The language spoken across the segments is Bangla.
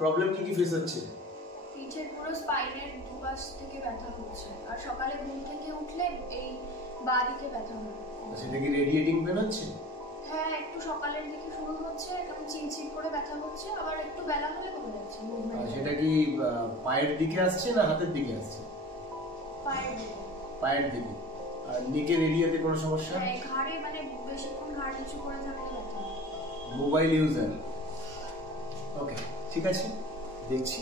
প্রবলেম কি ফেস হচ্ছে? পিঠের পুরো স্পাইনের দুপাশ থেকে ব্যথা হচ্ছে, আর সকালে ঘুম থেকে উঠলে এই বাঁ দিকে ব্যথা হয়। সেটা কি রেডিয়েটিং পেন হচ্ছে? হ্যাঁ, একটু সকালের দিকে শুরু হচ্ছে, কেমন চিনচিন করে ব্যথা হচ্ছে, আবার একটু বেলা হলে কমে যাচ্ছে। সেটা কি পায়ের দিকে আসছে না হাতের দিকে আসছে? পায়ের দিকে। পায়ের দিকে। আর নিকের এরিয়াতে কোনো সমস্যা? হ্যাঁ, ঘাড়ে মানে বেশিক্ষণ ঘাড় নিচু করে থাকলে ব্যথা। Mobile user? ওকে, ঠিক আছে, দেখছি।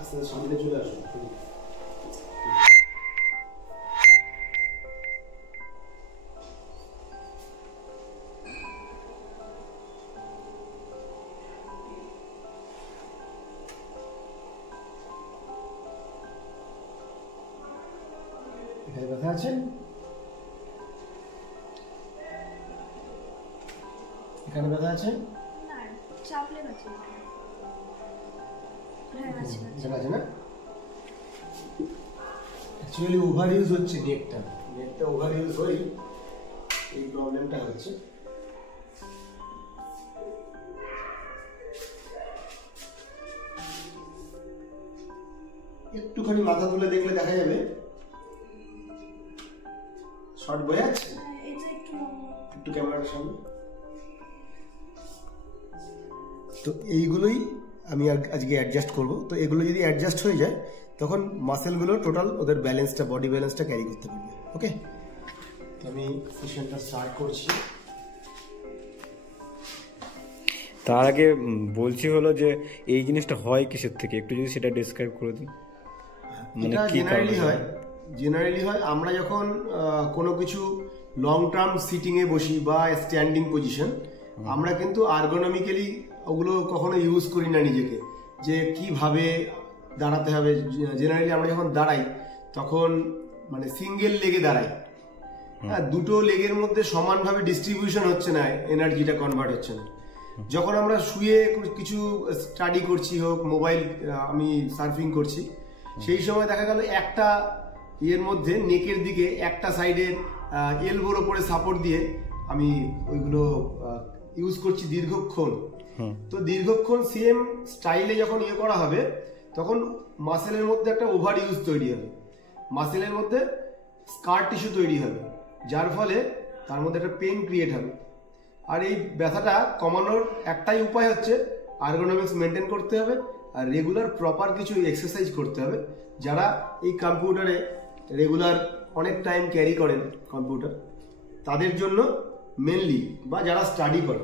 আস্তে আস্তে সামনে চলে আসুন। এখানে ব্যথা আছে? এখানে ব্যথা আছে? না, চাপলে ব্যথা। হ্যাঁ, আছে আছে না? অ্যাকচুয়ালি ওভার ইউজ হচ্ছে নেটটা ওভার ইউজ হই এই প্রবলেমটা হচ্ছে। একটুখানি মাথা তুলে দেখলে দেখা যাবে শর্ট বয়ে আছে। একটু ক্যামেরার সামনে। তো এইগুলোই আমি আজকে অ্যাডজাস্ট করব। তো এগুলো যদি অ্যাডজাস্ট হয়ে যায় তখন মাসেলগুলো টোটাল ওদের ব্যালেন্সটা, বডি ব্যালেন্সটা ক্যারি করতে পারবে। ওকে, তো আমি সেশনটা স্টার্ট করছি। তার আগে বলছি হলো যে এই জিনিসটা হয় কিসের থেকে, একটু যদি সেটা ডেসক্রাইব করে দিই। এটা জেনারেলি হয় আমরা যখন কোনো কিছু লং টার্ম সিটিংয়ে বসি বা স্ট্যান্ডিং পজিশন, আমরা কিন্তু আর্গোনমিক্যালি ওগুলো কখনো ইউজ করি না নিজেকে, যে কিভাবে দাঁড়াতে হবে। জেনারেলি আমরা যখন দাঁড়াই তখন মানে সিঙ্গেল লেগে দাঁড়াই, হ্যাঁ, দুটো লেগের মধ্যে সমানভাবে ডিস্ট্রিবিউশন হচ্ছে না, এনার্জিটা কনভার্ট হচ্ছে না। যখন আমরা শুয়ে কিছু স্টাডি করছি, হোক মোবাইল আমি সার্ফিং করছি, সেই সময় দেখা গেল একটা এর মধ্যে নেকের দিকে একটা সাইডের এলবোর ওপরে সাপোর্ট দিয়ে আমি ওইগুলো ইউজ করছি দীর্ঘক্ষণ। তো দীর্ঘক্ষণ সেম স্টাইলে যখন করা হবে তখন মাসেলের মধ্যে একটা ওভার ইউজ তৈরি হবে, মাসেলের মধ্যে স্কার টিস্যু তৈরি হবে, যার ফলে তার মধ্যে একটা পেন ক্রিয়েট হবে। আর এই ব্যথাটা কমানোর একটাই উপায় হচ্ছে আর্গোনমিক্স মেনটেন করতে হবে আর রেগুলার প্রপার কিছু এক্সারসাইজ করতে হবে। যারা এই কম্পিউটারে রেগুলার অনেক টাইম ক্যারি করেন কম্পিউটার, তাদের জন্য মেনলি, বা যারা স্টাডি করে।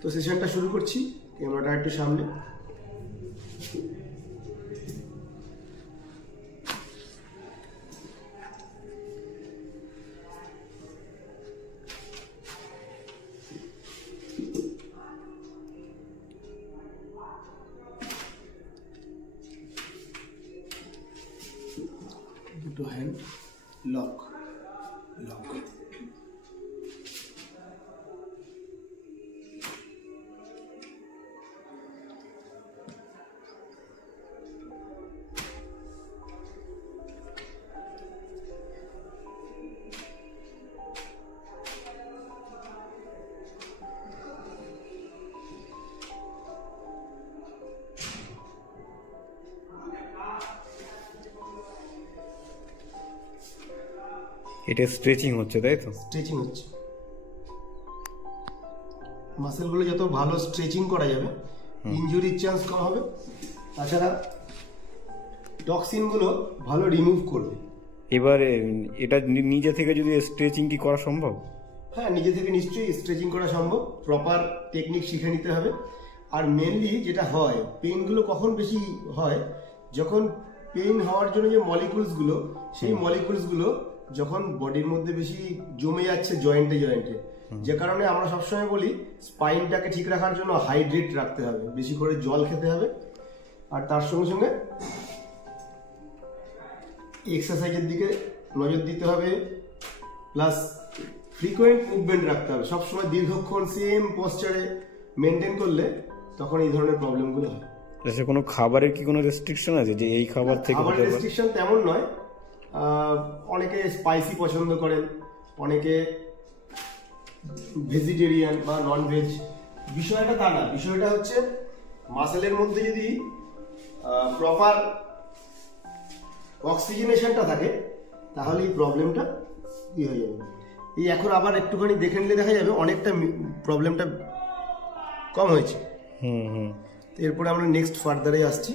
তো সেশনটা শুরু করছি, ক্যামেরাটা একটু সামনে। দুটো হ্যান্ড লক। এটা স্ট্রেচিং হচ্ছে, তাই তো? স্ট্রেচিং হচ্ছে। মাসেলগুলো যত ভালো স্ট্রেচিং করা যাবে ইনজুরির চান্স কম হবে, তাছাড়া টক্সিনগুলো ভালো রিমুভ করবে। এবারে এটা নিজে থেকে যদি স্ট্রেচিং কি করা সম্ভব? হ্যাঁ, নিজে থেকে নিশ্চয়ই স্ট্রেচিং করা সম্ভব, প্রপার টেকনিক শিখে নিতে হবে। আর মেনলি যেটা হয়, পেইনগুলো কখন বেশি হয়, যখন পেইন হওয়ার জন্য যে মলিকুলসগুলো, সেই মলিকুলসগুলো যখন বডির মধ্যে বেশি জমে যাচ্ছে জয়েন্টে, যে কারণে আমরা সবসময় বলি স্পাইনটাকে ঠিক রাখার জন্য হাইড্রেট রাখতে হবে, বেশি করে জল খেতে হবে, আর তার সঙ্গে সঙ্গে এক্সারসাইজের দিকে নজর দিতে হবে, প্লাস ফ্রিকোয়েন্ট মুভমেন্ট রাখতে হবে। সবসময় দীর্ঘক্ষণ সেম পোস্টারে মেনটেন করলে তখন এই ধরনের প্রবলেমগুলো হয়। আচ্ছা, কোনো খাবারের কি কোনো রেস্ট্রিকশন আছে যে এই খাবার থেকে? খাবারের রেস্ট্রিকশন তেমন নয়। অনেকে স্পাইসি পছন্দ করেন, অনেকে ভেজিটেরিয়ান বা নন ভেজ, বিষয়টা তা না। বিষয়টা হচ্ছে মাসেলের মধ্যে যদি প্রপার অক্সিজেনেশনটা থাকে তাহলে এই প্রবলেমটা কি হয়ে যাবে। এই এখন আবার একটুখানি দেখে নিলে দেখা যাবে অনেকটা প্রবলেমটা কম হয়েছে। এরপরে আমরা নেক্সট ফার্দারে আসছি।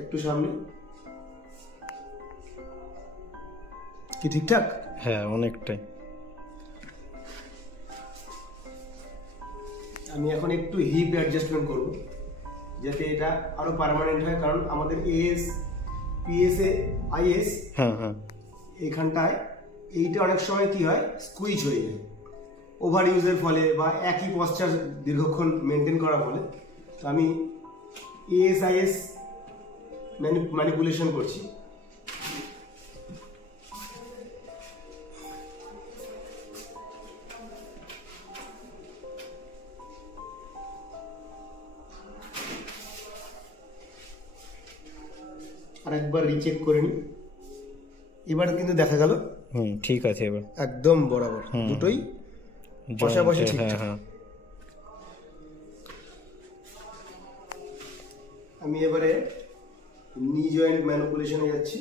একটু সামনে কি ঠিকঠাক? হ্যাঁ, অনেকটাই। আমি এখন একটু হিপ অ্যাডজাস্টমেন্ট করব যাতে এটা আরো পার্মানেন্ট হয়, কারণ আমাদের এএস পিএসএ আইএস এখানটায় এইটা অনেক সময় কি হয় স্কুইজ হয়ে যায় ওভার ইউজের ফলে বা একই পশ্চার দীর্ঘক্ষণ মেনটেন করার ফলে। তো আমি এএস আইএস ম্যানিপুলেশন করছি। আর একবার রিচেক করে নি, এবার কিন্তু দেখা গেল ঠিক আছে, এবার একদম বরাবর দুটোই পাশাপাশি ঠিকঠাক। আমি এবারে নি জয়েন্ট ম্যানিপুলেশনে যাচ্ছি।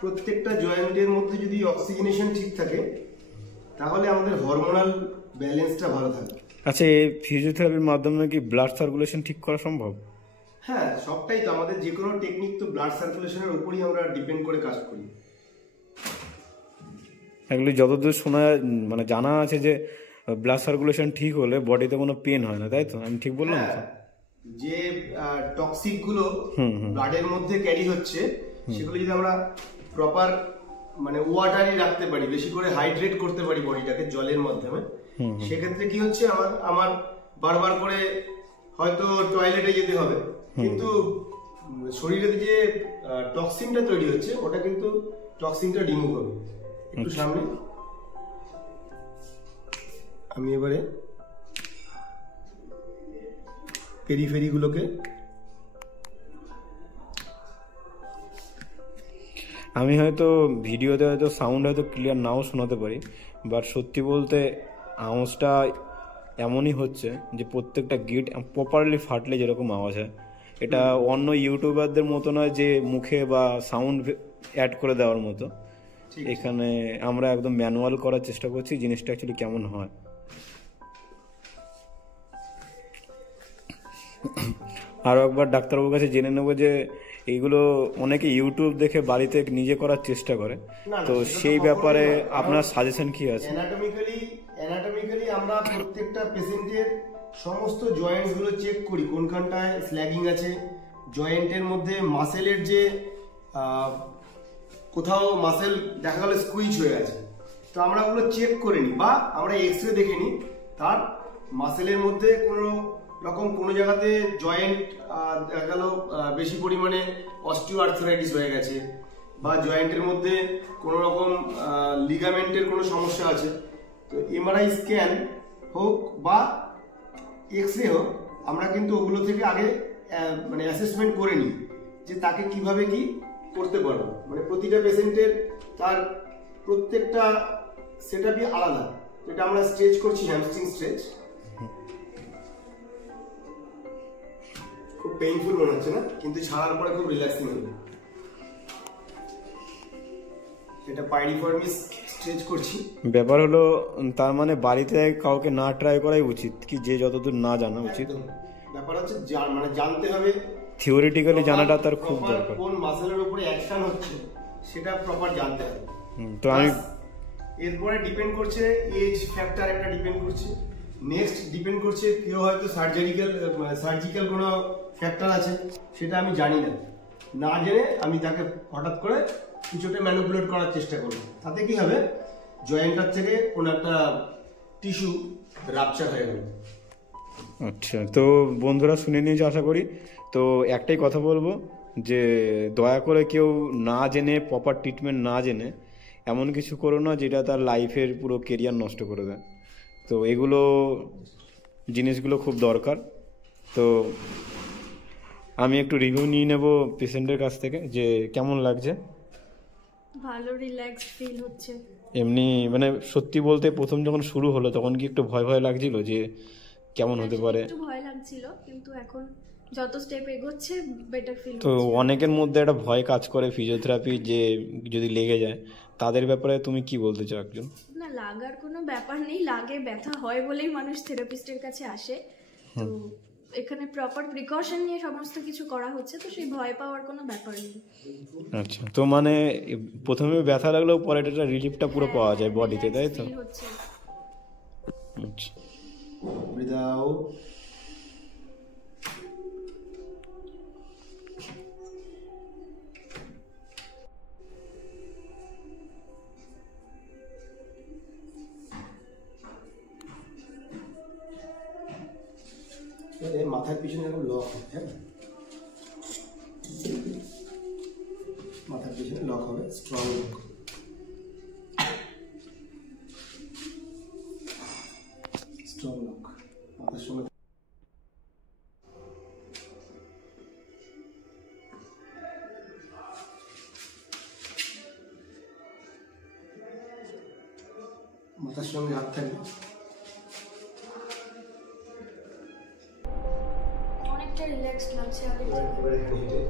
প্রত্যেকটা জয়েন্টের মধ্যে যদি অক্সিজেনেশন ঠিক থাকে তাহলে আমাদের হরমোনাল ব্যালেন্সটা ভালো থাকে। আচ্ছা, এই ফিজিওথেরাপির মাধ্যমে কি ব্লাড সার্কুলেশন ঠিক করা সম্ভব? হ্যাঁ, সবটাই তো আমাদের যে কোনো টেকনিক তো ব্লাড সার্কুলেশনের উপরই আমরা ডিপেন্ড করে কাজ করি। এগুলি যতদূর শোনা মানে জানা আছে যে ব্লাড সার্কুলেশন ঠিক হলে বডিতে কোনো পেন হয় না, তাই তো? আমি ঠিক বললাম তো? যে টক্সিক গুলো ব্লাডের মধ্যে ক্যারি হচ্ছে সেগুলো যদি আমরা প্রপার মানে ওয়াটারই রাখতে পারি, বেশি করে হাইড্রেট করতে পারি বডিটাকে জলের মাধ্যমে, সেক্ষেত্রে কি হচ্ছে আমার বারবার করে হয়তো টয়লেটে যেতে হবে, কিন্তু শরীরে যে টক্সিনটা তৈরি হচ্ছে ওটা কিন্তু টক্সিনটা রিমুভ হবে। একটু সামনে আমি এবারে পেরিফেরি গুলোকে আমি হয়তো ভিডিওতে হয়তো সাউন্ড হয়তো ক্লিয়ার নাও শোনাতে পারি, বাট সত্যি বলতে আওয়াজটা এমনই হচ্ছে যে প্রত্যেকটা গিট প্রপারলি ফাটলে যেরকম আওয়াজ হয়, এটা অন্য ইউটিউবারদের মতো নয় যে মুখে বা সাউন্ড অ্যাড করে দেওয়ার মতো। এখানে আমরা একদম ম্যানুয়াল করার চেষ্টা করছি জিনিসটা অ্যাকচুয়ালি কেমন হয়। আরও একবার ডাক্তারবাবুর কাছে জেনে নেবো যে এইগুলো অনেকে ইউটিউব দেখে বাড়িতে নিজে করার চেষ্টা করে, তো সেই ব্যাপারে আপনার সাজেশন কি আছে? অ্যানাটমিক্যালি আমরা প্রত্যেকটা পেশেন্টের সমস্ত জয়েন্টস গুলো চেক করি কোনখানটায় স্ল্যাগিং আছে, জয়েন্টের মধ্যে মাসেলের যে কোথাও মাসেল দেখা গেল স্কুইজ হয়ে আছে, তো আমরা ওগুলো চেক করে নিই বা আমরা এক্সরে দেখে নিই তার মাসেলের মধ্যে কোনো রকম কোনো জায়গাতে জয়েন্ট দেখা গেল বেশি পরিমাণে অস্টিওআর্থ্রাইটিস হয়ে গেছে বা জয়েন্টের মধ্যে কোনো রকম লিগামেন্টের কোনো সমস্যা আছে, তো এমআরআই স্ক্যান হোক বা এক্সরে হোক আমরা কিন্তু ওগুলো থেকে আগে মানে অ্যাসেসমেন্ট করে নিই যে তাকে কিভাবে কি করতে পারবো। মানে প্রতিটা পেশেন্টের তার প্রত্যেকটা সেটআপই আলাদা। এটা আমরা স্ট্রেচ করছি, হ্যামস্ট্রিং স্ট্রেচ। খুব পেইনফুল মনে হচ্ছে না, কিন্তু ছাড়ার পরে খুব রিল্যাক্সিং হবে। এটা পাইরিফর্মিস স্ট্রেচ করছি। ব্যাপার হলো তার মানে বাড়িতে কাউকে না ট্রাই করাই উচিত কি, যে যতদূর না জানা উচিত। ব্যাপার হচ্ছে মানে জানতে হবে, থিওরিটিক্যালি জানাটা তার খুব দরকার। কোন মাসেলের উপরে অ্যাকশন হচ্ছে সেটা প্রপার জানতে হবে। তো আমি এরপরে ডিপেন্ড করছে এজ ফ্যাক্টর একটা ডিপেন্ড করছে, নেক্সট ডিপেন্ড করছে কেউ হয়তো সার্জিক্যাল কোনো ফ্যাক্টর আছে সেটা আমি জানি না, না জেনে আমি তাকে হঠাৎ করে কিছুটা ম্যানিপুলেট করার চেষ্টা করব, তাতে কি হবে জয়েন্টার থেকে কোনো একটা টিস্যু রাপচার হয়ে গেল। আচ্ছা, তো বন্ধুরা শুনে নিয়েছে আশা করি। তো একটাই কথা বলবো যে দয়া করে কেউ না জেনে, প্রপার ট্রিটমেন্ট না জেনে এমন কিছু করো না যেটা তার লাইফের পুরো কেরিয়ার নষ্ট করে দেয়। তো এগুলো জিনিসগুলো খুব দরকার। তো আমি একটু রিভিউ নিয়ে নেব পেশেন্টের কাছ থেকে যে কেমন লাগছে। ভালো, রিল্যাক্স ফিল হচ্ছে। এমনি মানে সত্যি বলতে প্রথম যখন শুরু হলো তখন কি একটু ভয় ভয় লাগছিল যে কেমন হতে পারে? একটু ভয় লাগছিল, কিন্তু এখন যত স্টেপ এগোচ্ছে বেটার ফিল তো হচ্ছে। অনেকের মধ্যে একটা ভয় কাজ করে ফিজিওথেরাপি যে যদি লেগে যায়, তাদের ব্যাপারে তুমি কি বলতে চাও একজন? না, লাগার কোনো ব্যাপার নেই, লাগে, ব্যথা হয় বলেই মানুষ থেরাপিস্টের কাছে আসে। তো এখানে প্রপার প্রিকশন নিয়ে সমস্ত কিছু করা হচ্ছে, তো সেই ভয় পাওয়ার কোনো ব্যাপার নেই। আচ্ছা, তো মানে প্রথমে ব্যথা লাগলেও পরে এটা রিলিফটা পুরো পাওয়া যায় বডিতে, তাই তো? ফিল হচ্ছে। আচ্ছা, ব্রিথ আউট। মাথার পিছনে এরকম লক হবে, হ্যাঁ, মাথার পিছনে লক হবে, স্ট্রং লক। স্ট্রং লক মাথার সঙ্গে। মাথার সঙ্গে হাত থাকবে। অনেকটা রিল্যাক্স লাগছে আগে। এবার এখানে হেঁটে